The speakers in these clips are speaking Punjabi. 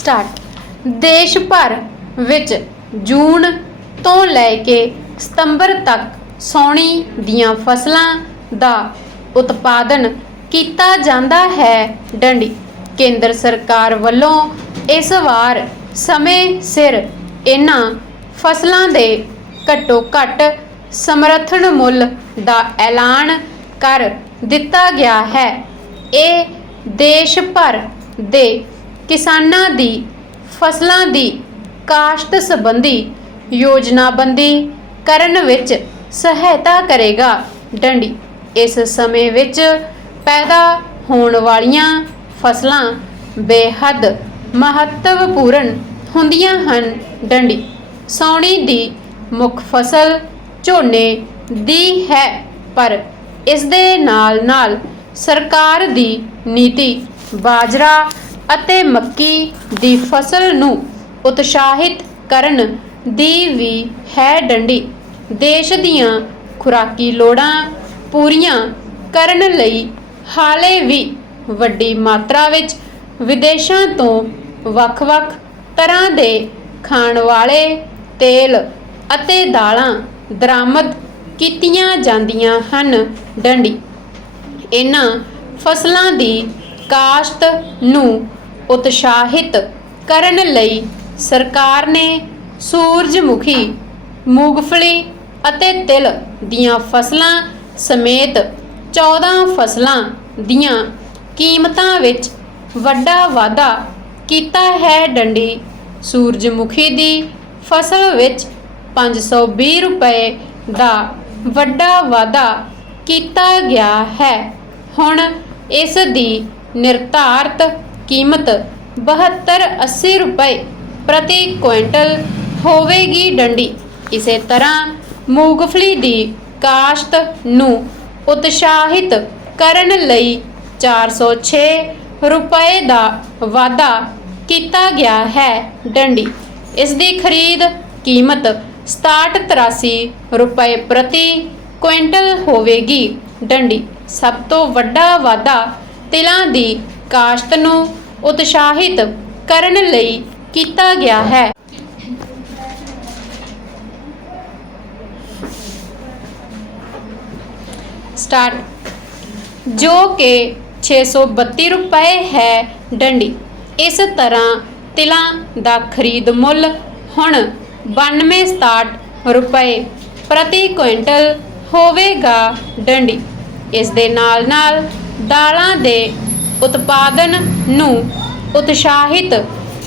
ਸਟਾਰਟ ਦੇਸ਼ ਭਰ ਵਿੱਚ ਜੂਨ ਤੋਂ ਲੈ ਕੇ ਸਤੰਬਰ ਤੱਕ ਸੌਣੀ ਦੀਆਂ ਫਸਲਾਂ ਦਾ ਉਤਪਾਦਨ ਕੀਤਾ ਜਾਂਦਾ ਹੈ। ਡੰਡੀ। ਕੇਂਦਰ ਸਰਕਾਰ ਵੱਲੋਂ ਇਸ ਵਾਰ ਸਮੇਂ ਸਿਰ ਇਹਨਾਂ ਫਸਲਾਂ ਦੇ ਘੱਟੋ ਘੱਟ ਸਮਰਥਨ ਮੁੱਲ ਦਾ ਐਲਾਨ ਕਰ ਦਿੱਤਾ ਗਿਆ ਹੈ। ਇਹ ਦੇਸ਼ ਭਰ ਦੇ ਕਿਸਾਨਾਂ ਦੀ, ਫਸਲਾਂ ਦੀ ਕਾਸ਼ਤ ਸੰਬੰਧੀ ਯੋਜਨਾਬੰਦੀ ਕਰਨ ਵਿੱਚ ਸਹਾਇਤਾ ਕਰੇਗਾ। ਡੰਡੀ, ਇਸ ਸਮੇਂ ਵਿੱਚ ਪੈਦਾ ਹੋਣ ਵਾਲੀਆਂ ਫਸਲਾਂ ਬੇਹੱਦ ਮਹੱਤਵਪੂਰਨ ਹੁੰਦੀਆਂ ਹਨ। ਡੰਡੀ, ਸੌਣੀ ਦੀ ਮੁੱਖ ਫਸਲ ਝੋਨੇ ਦੀ ਹੈ, ਪਰ ਇਸ ਦੇ ਨਾਲ ਨਾਲ ਸਰਕਾਰ ਦੀ ਨੀਤੀ ਬਾਜਰਾ ਅਤੇ ਮੱਕੀ ਦੀ ਫਸਲ ਨੂੰ ਉਤਸ਼ਾਹਿਤ ਕਰਨ ਦੀ ਵੀ ਹੈ ਡੰਡੀ। ਦੇਸ਼ ਦੀਆਂ ਖੁਰਾਕੀ ਲੋੜਾਂ ਪੂਰੀਆਂ ਕਰਨ ਲਈ ਹਾਲੇ ਵੀ ਵੱਡੀ ਮਾਤਰਾ ਵਿੱਚ ਵਿਦੇਸ਼ਾਂ ਤੋਂ ਵੱਖ-ਵੱਖ ਤਰ੍ਹਾਂ ਦੇ ਖਾਣ ਵਾਲੇ ਤੇਲ ਅਤੇ ਦਾਲਾਂ ਦਰਾਮਦ ਕੀਤੀਆਂ ਜਾਂਦੀਆਂ ਹਨ ਡੰਡੀ। ਇਹਨਾਂ ਫਸਲਾਂ ਦੀ ਕਾਸ਼ਤ ਨੂੰ ਉਤਸ਼ਾਹਿਤ ਕਰਨ ਲਈ ਸਰਕਾਰ ਨੇ ਸੂਰਜਮੁਖੀ, ਮੂੰਗਫਲੀ ਅਤੇ ਤਿਲ ਦੀਆਂ ਫਸਲਾਂ ਸਮੇਤ 14 ਫਸਲਾਂ ਦੀਆਂ ਕੀਮਤਾਂ ਵਿੱਚ ਵੱਡਾ ਵਾਧਾ ਕੀਤਾ ਹੈ ਡੰਡੀ। ਸੂਰਜਮੁਖੀ ਦੀ ਫਸਲ ਵਿੱਚ 520 ਰੁਪਏ ਦਾ ਵੱਡਾ ਵਾਧਾ ਕੀਤਾ ਗਿਆ ਹੈ। ਹੁਣ ਇਸ ਦੀ ਨਿਰਧਾਰਤ ਕੀਮਤ 72-80 ਰੁਪਏ ਪ੍ਰਤੀ ਕੁਇੰਟਲ ਹੋਵੇਗੀ ਡੰਡੀ। ਇਸੇ ਤਰ੍ਹਾਂ ਮੂੰਗਫਲੀ ਦੀ ਕਾਸ਼ਤ ਨੂੰ ਉਤਸ਼ਾਹਿਤ ਕਰਨ ਲਈ 406 ਰੁਪਏ ਦਾ ਵਾਧਾ ਕੀਤਾ ਗਿਆ ਹੈ ਡੰਡੀ। ਇਸ ਦੀ ਖਰੀਦ ਕੀਮਤ 67-83 ਰੁਪਏ ਪ੍ਰਤੀ ਕੁਇੰਟਲ ਹੋਵੇਗੀ ਡੰਡੀ। ਸਭ ਤੋਂ ਵੱਡਾ ਵਾਧਾ ਤਿਲਾਂ ਦੀ ਕਾਸ਼ਤ ਨੂੰ ਉਤਸ਼ਾਹਿਤ ਕਰਨ ਲਈ ਕੀਤਾ ਗਿਆ ਹੈ। ਸਟਾਰਟ। ਜੋ ਕਿ 632 ਰੁਪਏ ਹੈ ਡੰਡੀ। ਇਸ ਤਰ੍ਹਾਂ ਤਿਲਾਂ ਦਾ ਖਰੀਦ ਮੁੱਲ ਹੁਣ 9267 ਰੁਪਏ ਪ੍ਰਤੀ ਕੁਇੰਟਲ ਹੋਵੇਗਾ ਡੰਡੀ। ਇਸ ਦੇ ਨਾਲ ਨਾਲ ਦਾਲਾਂ ਦੇ ਉਤਪਾਦਨ ਨੂੰ ਉਤਸ਼ਾਹਿਤ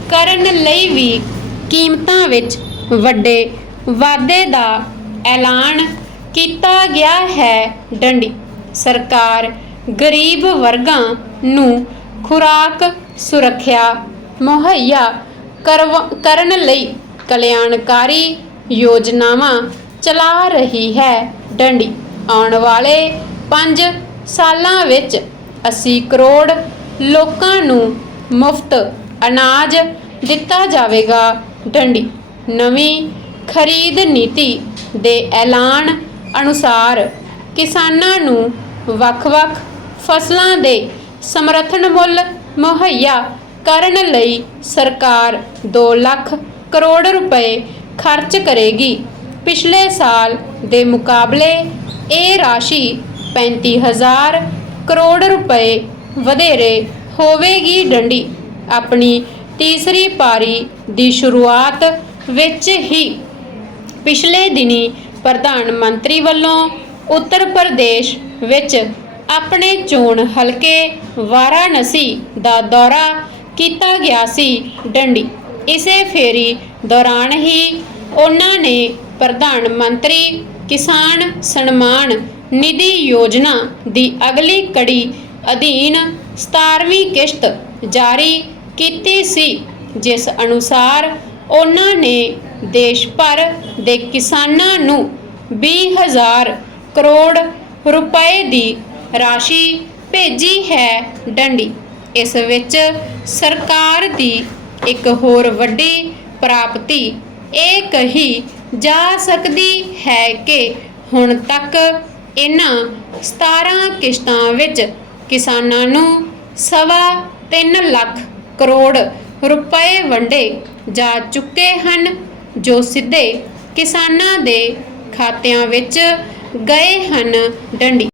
ਕਰਨ ਲਈ ਵੀ ਕੀਮਤਾਂ ਵਿੱਚ ਵੱਡੇ ਵਾਧੇ ਦਾ ਐਲਾਨ ਕੀਤਾ ਗਿਆ ਹੈ। ਡੰਡੀ, ਸਰਕਾਰ ਗਰੀਬ ਵਰਗਾਂ ਨੂੰ ਖੁਰਾਕ ਸੁਰੱਖਿਆ ਮੁਹੱਈਆ ਕਰਵਾ- ਕਰਨ ਲਈ ਕਲਿਆਣਕਾਰੀ ਯੋਜਨਾਵਾਂ ਚਲਾ ਰਹੀ ਹੈ। ਡੰਡੀ, ਆਉਣ ਵਾਲੇ 5 ਸਾਲਾਂ ਵਿੱਚ 80 ਕਰੋੜ ਲੋਕਾਂ ਨੂੰ ਮੁਫਤ ਅਨਾਜ ਦਿੱਤਾ ਜਾਵੇਗਾ। ਡੰਡੀ, ਨਵੀਂ ਖਰੀਦ ਨੀਤੀ ਦੇ ਐਲਾਨ ਅਨੁਸਾਰ ਕਿਸਾਨਾਂ ਨੂੰ ਵੱਖ-ਵੱਖ ਫਸਲਾਂ ਦੇ ਸਮਰਥਨ ਮੁੱਲ ਮੁਹੱਈਆ ਕਰਨ ਲਈ ਸਰਕਾਰ 2 ਲੱਖ ਕਰੋੜ ਰੁਪਏ ਖਰਚ ਕਰੇਗੀ। ਪਿਛਲੇ ਸਾਲ ਦੇ ਮੁਕਾਬਲੇ ਇਹ ਰਾਸ਼ੀ 35000 ਕਰੋੜ ਰੁਪਏ ਵਧੇਰੇ ਹੋਵੇਗੀ ਡੰਡੀ। ਆਪਣੀ ਤੀਸਰੀ ਪਾਰੀ ਦੀ ਸ਼ੁਰੂਆਤ ਵਿੱਚ ਹੀ ਪਿਛਲੇ ਦਿਨੀ ਪ੍ਰਧਾਨ ਮੰਤਰੀ ਵੱਲੋਂ ਉੱਤਰ ਪ੍ਰਦੇਸ਼ ਵਿੱਚ ਆਪਣੇ ਚੋਣ ਹਲਕੇ ਵਾਰਾਣਸੀ ਦਾ ਦੌਰਾ ਕੀਤਾ ਗਿਆ ਸੀ ਡੰਡੀ। ਇਸੇ ਫੇਰੀ ਦੌਰਾਨ ਹੀ ਉਹਨਾਂ ਨੇ ਪ੍ਰਧਾਨ ਮੰਤਰੀ ਕਿਸਾਨ ਸਨਮਾਨ ਨਿਧੀ ਯੋਜਨਾ ਦੀ ਅਗਲੀ ਕੜੀ ਅਧੀਨ 17ਵੀਂ ਕਿਸ਼ਤ ਜਾਰੀ ਕੀਤੀ ਸੀ, ਜਿਸ ਅਨੁਸਾਰ ਉਹਨਾਂ ਨੇ ਦੇਸ਼ ਭਰ ਦੇ ਕਿਸਾਨਾਂ ਨੂੰ 20000 ਕਰੋੜ ਰੁਪਏ ਦੀ ਰਾਸ਼ੀ ਭੇਜੀ ਹੈ ਡੰਡੀ। ਇਸ ਵਿੱਚ ਸਰਕਾਰ ਦੀ ਇੱਕ ਹੋਰ ਵੱਡੀ ਪ੍ਰਾਪਤੀ ਇਹ ਕਹੀ ਜਾ ਸਕਦੀ ਹੈ ਕਿ ਹੁਣ ਤੱਕ ਇਹਨਾਂ 17 ਕਿਸ਼ਤਾਂ ਵਿੱਚ ਕਿਸਾਨਾਂ ਨੂੰ ਸਵਾ 3 ਲੱਖ ਕਰੋੜ ਰੁਪਏ ਵੰਡੇ ਜਾ ਚੁੱਕੇ ਹਨ, ਜੋ ਸਿੱਧੇ ਕਿਸਾਨਾਂ ਦੇ ਖਾਤਿਆਂ ਵਿੱਚ ਗਏ ਹਨ ਡੰਡੀ।